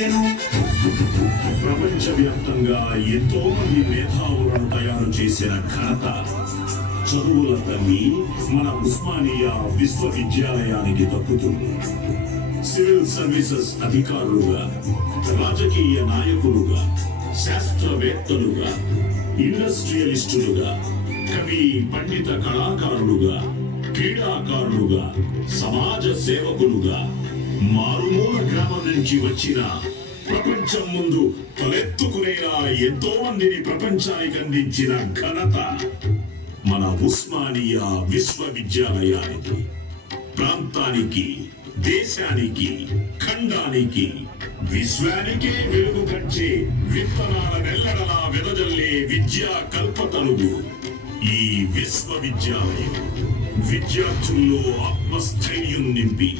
చేసెను. ప్రపంచవ్యాప్తంగా ఎంతో మంది మేధావులను తయారు చేసిన ఘనత చదువుల తల్లి మన ఉస్మానియా విశ్వవిద్యాలయానికి దక్కుతుంది. సివిల్ సర్వీసెస్ అధికారులుగా, రాజకీయ నాయకులుగా, శాస్త్రవేత్తలుగా, ఇండస్ట్రియలిస్టులుగా, కవి పండిత కళాకారులుగా, క్రీడాకారులుగా, సమాజ సేవకులుగా, మారుమూల గ్రామం నుంచి వచ్చిన ప్రపంచం ముందు తలెత్తుకునేలా ఎంతో మందిని ప్రపంచానికి అందించిన ఘనత మన ఉస్మానియా విశ్వవిద్యాలయానికి. ప్రాంతానికి, దేశానికి, ఖండానికి, విశ్వానికే వెలుగు కంచే విత్తనాల నెల్లడలా వెదజల్లే విద్యా కల్పతరువు ఈ విశ్వవిద్యాలయం. విద్యార్థుల్లో ఆత్మస్థైర్యం నింపి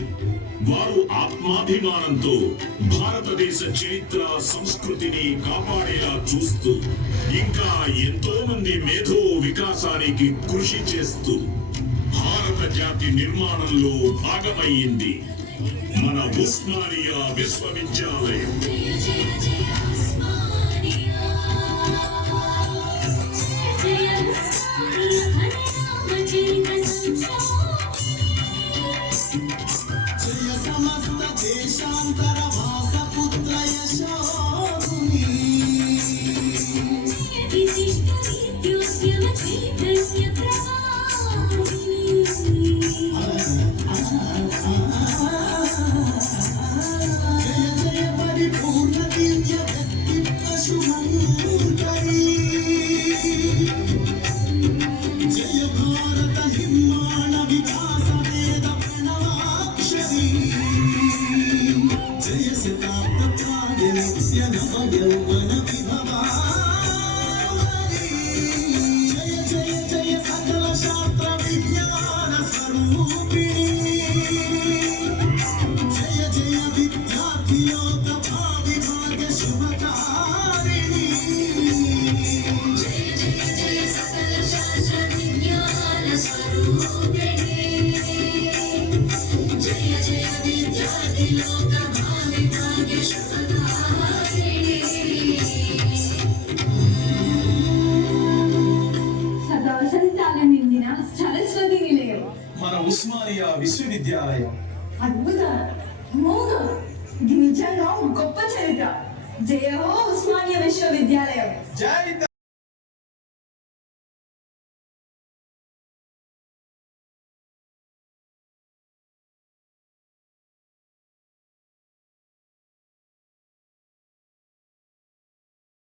వారు ఆత్మాభిమానంతో భారతదేశ చరిత్ర సంస్కృతిని కాపాడేలా చూస్తూ ఇంకా ఎంతో మంది మేధో వికాసానికి కృషి చేస్తూ భారత జాతి నిర్మాణంలో భాగమయ్యింది మన ఉస్మానియా విశ్వవిద్యాలయం. సమస్త దేశాంతర వాసపుత్ర యశోముని విశిష్ట విద్యోద్యమ చైతన్య ప్రవాహిని జయ జయ పరిపూర్ణ దివ్య వ్యక్తిత్వ శుభంకరీ జయ భారత హిమ్మాణ వికాస వేద ప్రణవాక్షరీ జయ శతాబ్ద ప్రాయ నిత్య నవ యౌవన విభవారీ జయ జయ జయ సకల శాస్త్ర విజ్ఞాన స్వరూపిణి జయ జయ విద్యార్థి లోక భావి భాగ్య శుభకారిణి జయ జయ జయ సకల శాస్త్ర విజ్ఞాన స్వరూపిణి జయ జయ విద్యార్థి లోక భావి భాగ్య శుభకారిణి. సదా వసంతాలు నిండిన సరస్వతి నిలయం మన ఉస్మానియా విశ్వవిద్యాలయం. అద్భుత మోగం. ఇది నిజంగా గొప్ప చరిత్ర. జయ హో ఉస్మానియా విశ్వవిద్యాలయం. జై